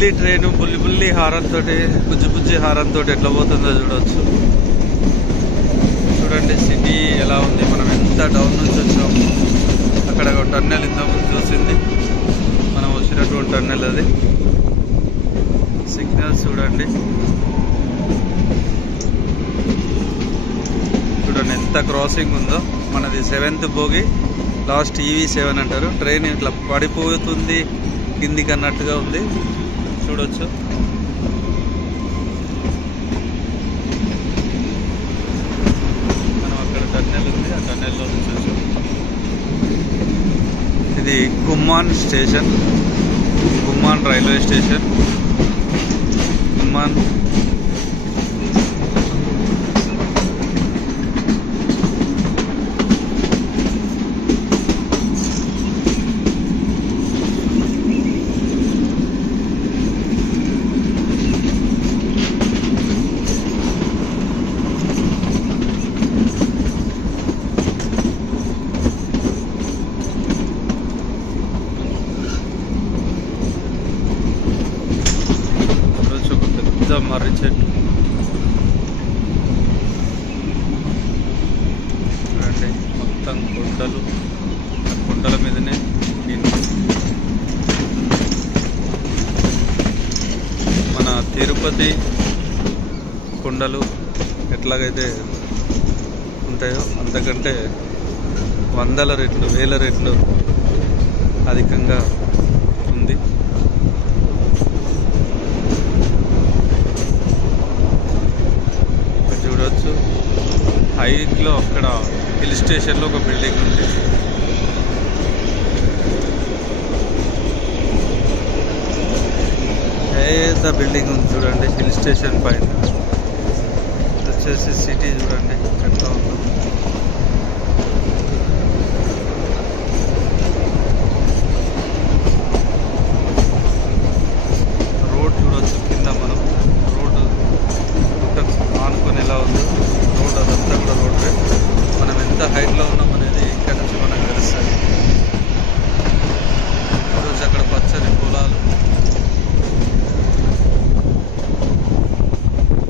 Delhi train బుల్లి బుల్లి హారంతో బుజ్జి బుజ్జి హారంతో ఎట్లా పోతుందో చూడవచ్చు. చూడండి సిటీ ఎలా ఉంది. మనం ఎంత డౌన్ నుంచి వచ్చాము. అక్కడ ఒక టన్నెల్ ఇంతకుముందు చూసింది మనం వచ్చినటువంటి టన్నెల్. అది సిగ్నల్స్ చూడండి. చూడండి ఎంత క్రాసింగ్ ఉందో. మనది 7th బోగి, లాస్ట్ EV7 అంటారు. ట్రైన్ ఇట్లా పడిపోతుంది కిందికి అన్నట్టుగా ఉంది. చూడొచ్చు. మనం అక్కడ టన్నెల్ ఉంది, ఆ టన్నెల్లో నుంచి వచ్చాం. ఇది గుమ్మాన్ స్టేషన్, గుమ్మాన్ రైల్వే స్టేషన్. గుమ్మాన్ మర్రి చెట్టు చూడండి. మొత్తం కొండలు, కొండల మీదనే మన తిరుపతి కొండలు ఎట్లాగైతే ఉంటాయో అంతకంటే 100 రెట్లు 1000 రెట్లు అధికంగా ఉంది. చూడవచ్చు. హైట్లో అక్కడ హిల్ స్టేషన్లో ఒక బిల్డింగ్ ఉంది. పెద్ద బిల్డింగ్ ఉంది చూడండి హిల్ స్టేషన్ పైన. వచ్చేసి సిటీ చూడండి ఎట్లా ఉందో.